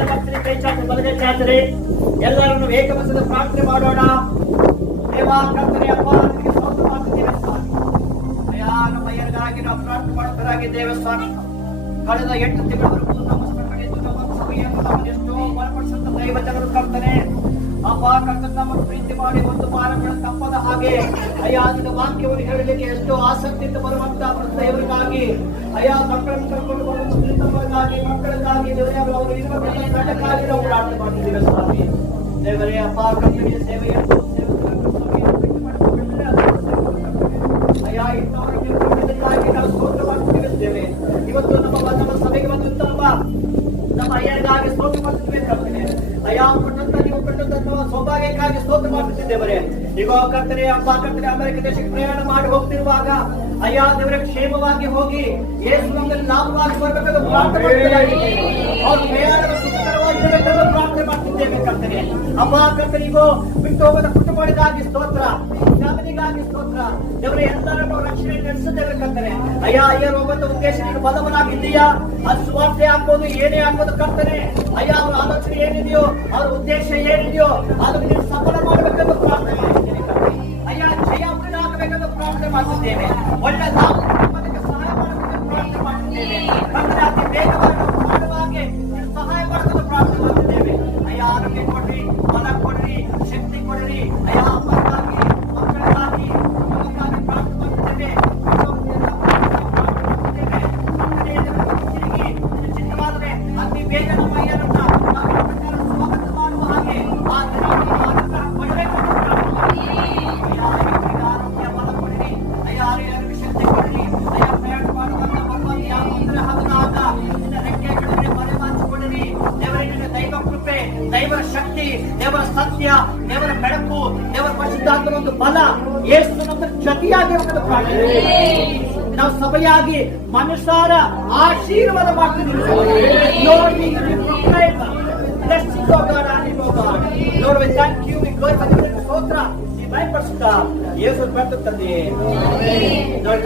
ಎಡಭಕ್ತರಿ ಕೈ ಚಾಚಿ ಬಲಗೈ ಚಾಚರಿ. ಎಲ್ಲರನ್ನು ಏಕಮನಸ್ಸಿಂದ ಪ್ರಾರ್ಥನೆ ಮಾಡೋಣ. ದೇವ ಕರ್ತನೆ ಅಪ್ಪ ನಿನಗೆ ಸ್ತೋತ್ರ ಮಾಡ್ತಿದ್ದೇವೆ ಸ್ವಾಮಿ. ಅಯ್ಯ ನಮ್ಮ ಎಲ್ಲರಿಗಾಗಿ ನಾವು ಪ್ರಾರ್ಥನೆ ಮಾಡುತ್ತರಾಗಿದ್ದೇವೆ ಸ್ವಾಮಿ. ಕಳೆದ 8 ತಿಂಗಳವರೆಗೂ ನಮ್ಮ ಸಂಘಟನೆ ನಮ್ಮ ಸಭೆಯನ್ನು ನಮ್ಮನ್ನೆಷ್ಟೋ ಬಲಪಡಿಸಂತ ದೈವ ಜನರು ಕರ್ತನೆ ಅಪ್ಪ ಕರ್ತನ ನಮ್ಮನ್ನು ಪ್ರೀತಿ ಮಾಡಿ ಒಂದು ವಾರಗಳ ತಪ್ಪದ ಹಾಗೆ ಅಯ್ಯ ನಿನ್ನ ವಾಕ್ಯವನ್ನು ಹೇಳಲಿಕ್ಕೆ ಎಷ್ಟೋ ಆಸಕ್ತಿಯಿಂದ ಬರುವಂತ ದೇವರಿಗಾಗಿ ಅಯ್ಯ ಮಕ್ಕಳನ್ನು ಕರ್ಕೊಂಡು ಬರುವಂತವರಿಗಾಗಿ ಮಕ್ಕಳಿಗಾಗಿ ದೇವರು ಅವರು ಇರುವಂತಹ ತಂಡಕ್ಕಾಗಿ ನಾವು ಪ್ರಾರ್ಥನೆ ಮಾಡ್ತಿದ್ದೀವಿ ಸ್ವಾಮಿ. ದೇವರೇ ಅಪ್ಪ ಕರ್ತನಿಯ ಸೇವೆಯನ್ನು ಅಯ್ಯ ಇಂಥವರಿಗೆ ನಾವು ಸ್ತೋತ್ರ ಮಾಡ್ತಿದ್ದೇವೆ. ಇವತ್ತು ನಮ್ಮ ಸಭೆಗೆ ಬಂದಂತ ನಮ್ಮ ಅಯ್ಯರಿಗಾಗಿ ಸ್ತೋತ್ರ ಮಾಡ್ತಿದ್ದೇವೆ ಕರ್ತನೆ. ಅಯ್ಯ ಕೊಟ್ಟಂತ ನೀವು ಕೊಟ್ಟಂತ ಸೌಭಾಗ್ಯಕ್ಕಾಗಿ ಸ್ತೋತ್ರ ಮಾಡುತ್ತಿದ್ದೇವರೇ. ಈಗ ಕರ್ತನೆ ಅಪ್ಪ ಕರ್ತನೆ ಅಮೆರಿಕ ದೇಶಕ್ಕೆ ಪ್ರಯಾಣ ಮಾಡಿ ಹೋಗ್ತಿರುವಾಗ ಅಯ್ಯ ದೇವರ ಕ್ಷೇಮವಾಗಿ ಹೋಗಿ ಯೇಸು ನಮ್ಮಲ್ಲಿ ಲಾಭವಾಗಿ ಬರಬೇಕೆಂದು ಪ್ರಾರ್ಥನೆ ಮಾಡ್ತಿದ್ದೇವೆ. ಅವ್ರ ಪ್ರಯಾಣದ ಸುಖಕರವಾಗಿರಬೇಕೆಂದು ಪ್ರಾರ್ಥನೆ ಮಾಡ್ತಿದ್ದೇವೆ ಕರ್ತನೆ ಅಪ್ಪ ಕರ್ತನೆ. ಈಗ ಬಿಟ್ಟು ಹೋಗದ ಕುಟುಂಬಗಳಿಗಾಗಿ ಸ್ತೋತ್ರ, ಫ್ಯಾಮಿಲಿಗಾಗಿ ಸ್ತೋತ್ರ. ದೇವರ ಎಲ್ಲರನ್ನು ರಕ್ಷಣೆ ನಡೆಸುತ್ತೇವೆ ಕರ್ತನೆ. ಅಯ್ಯ ಹೋಗುವಂತ ಉದ್ದೇಶ ನೀನು ಬಲವನಾಗಿದ್ದೀಯಾ. ಅದು ಸುವಾರ್ತೆ ಹಾಕೋದು ಏನೇ ಹಾಕೋದು ಕರ್ತನೆ. ಅಯ್ಯ ಅವರ ಆಲೋಚನೆ ಏನಿದೆಯೋ ಅವರ ಉದ್ದೇಶ ಏನಿದೆಯೋ ಅದನ್ನು ನೀವು ಸಫಲ ಮಾಡಬೇಕೆಂದು ಪ್ರಾರ್ಥನೆ ಮಾಡ್ತಿದ್ದೇನೆ ಕರ್ತನೆ. ಅಯ್ಯ ಜಯ ಆಗಬೇಕೆಂದು ಪ್ರಾರ್ಥನೆ ಮಾಡ್ತಿದ್ದೇವೆ. ಒಳ್ಳೆ ಸಹಾಯ ಮಾಡಬೇಕೆಂದು ಪ್ರಾರ್ಥನೆ ಮಾಡ್ತಿದ್ದೇವೆ ಕರ್ತನೆ. ಅತಿ ಬೇಗವಾಗಿ ಮಾಡುವ ಹಾಗೆ ನೀವು ಸಹಾಯ ಮಾಡಬೇಕೆಂದು ಪ್ರಾರ್ಥನೆ ಮಾಡ್ತಿದ್ದೇವೆ. ಅಯ್ಯ ಆರೋಗ್ಯ ಕೊಡ್ರಿ, ಬಲ ಕೊಡ್ರಿ, ಶಕ್ತಿ ಕೊಡ್ರಿ. ಅಯ್ಯ ಮಕ್ಕಳಿಗಾಗಿ ಪ್ರಾರ್ಥನೆ ಮಾಡ್ತಿದ್ದೇವೆ. ಅತಿ ಬೇಗ ನಮ್ಮ ಅಯ್ಯರನ್ನ ಸ್ವಾಗತ ಮಾಡುವ ಹಾಗೆ ಆರೋಗ್ಯ ಬಲ ಕೊಡ್ರಿ. ಅಯ್ಯ ಆರೋಗ್ಯ ಶಕ್ತಿ ಕೊಡ್ರಿ. ಅಯ್ಯ ಪ್ರಯಾಣ ಮಾಡುವಂತ ಬರುವಂತ ಯಾವ ತೊಂದರೆ ಆಗಲಾಗ ನಿನ್ನ ರೆಕ್ಕೆ ಬಿಡದೆ ಮರೆಮಾಚಿಕೊಳ್ಳಿರಿ. ದೇವರ ದೈವ ಕೃಪೆ, ದೈವರ ಶಕ್ತಿ, ದೇವರ ಸತ್ಯ, ದೇವರ ಬೆಳಕು, ದೇವರ ಪರಿಶುದ್ಧಾತ್ಮನ ಒಂದು ಬಲ ಯೇಸು ನಮ್ಮ ಜೊತೆಯಾಗಿರುವುದನ್ನು ಪ್ರಾರ್ಥನೆ. ನಾವು ಸಭೆಯಾಗಿ ಮನುಷ್ಯರ ಆಶೀರ್ವಾದ ಮಾಡ್ತಿದ್ದೀವಿ. ಸ್ತೋತ್ರ ಈ ಭಯಪಡಿಸುತ್ತಾ ಯೇಸು ತಂದೆ ನೋಡಿ